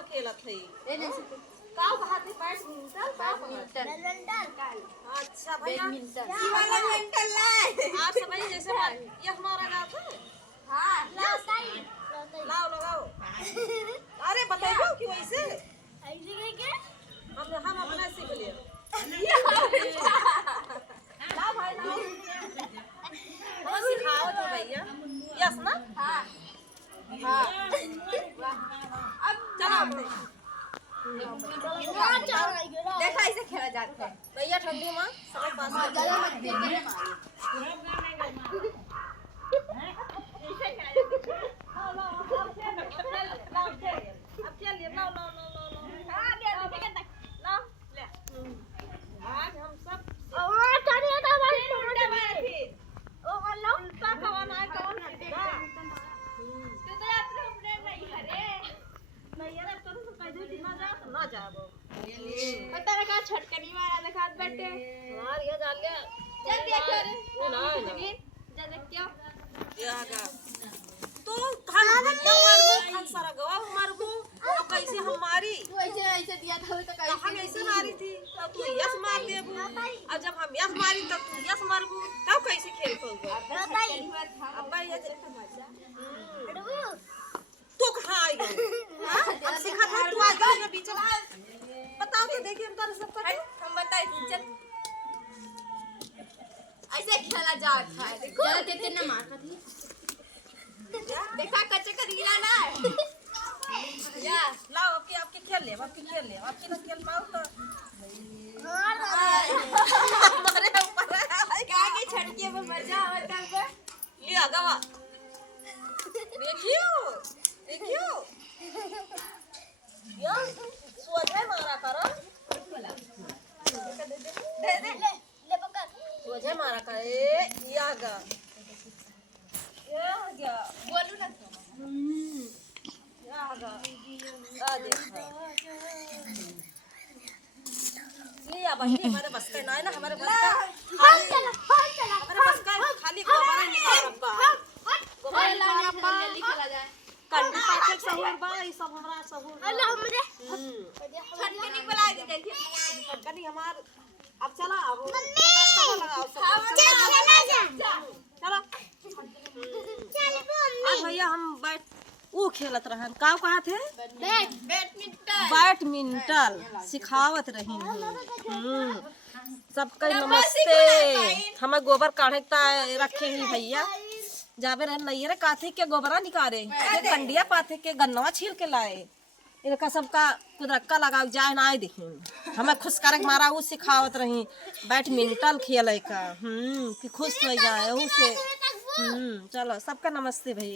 Badminton खेलत है का बात है बैडमिंटन अच्छा भैया आप सब भाई जैसे ये हमारा गाँव है हाँ लाओ लगाओ अरे बताइए कि वैसे हम अपना सीख लिए लाओ भाई लाओ हम सिखाओ तो भैया यस ना हाँ हाँ अब चलो देखा ऐसे खेला जाता है भैया ठंडी में सबके पास ज्यादा मत देते आज हम सब ना जाबो तेरा का छटकनी वाला दिखात बैठे यार ये डाल ले चल देख रे ना जब क्यों यागा तो खाना मारबो सारा गवा मारबो तो कैसे हम मारी तू ऐसे ऐसे दिया था तो कैसे हम ऐसे मारी थी तो तू यस मार देबू और जब हम यस मारी तब तू यस मारबू तब कैसे खेल पाऊंगा अब ये तो कहां आई गई हां हम सिखा था तू आ गई ना बीच में बताओ तो देखिए हम तारे सब करते हम बताए चल ऐसे खेला जाता है देखो जरा तेरे ने मारता थी देखा कच्चे का गिरा ना या लाओ आपके खेल ले आपके ना खेल पाओ तो हमारे ऊपर क्या के छड़के में मजा आवता है लिया गवा देखियो यार सोझे मारा करो दे ले पकड़ सोझे मारा कर ये आ गया बोलू ना ये आ गया आ देखो लिया बच्चे हमारे बस का ना है ना हमारे बस का हमारे बस का खाली गोबर निकाल रब्बा गोबर लाने अब्बा निकला जाए कंडी पाके सहूर बा ई सब हमरा सहूर अल्लाह हमरे छटकनी बुला दे देखिए छटकनी हमार अब चला अब चलो आज भैया हम बैठ वो खेलत रहन का कहा थे बैडमिंटन सिखावत रही सबके नमस्ते हमें गोबर काढ़े रखे ही भैया जाबे रहन नहीं रे काथे के गोबरा निकाले कंडिया पाथे के गन्नवा छील के लाए इनका सबका कुदरक्का लगाओ जाए ना आए देखी हमें खुश करे मारा वो सिखावत रही बैडमिंटन खेले का कि खुश हो जाए से चलो सबका नमस्ते भैया।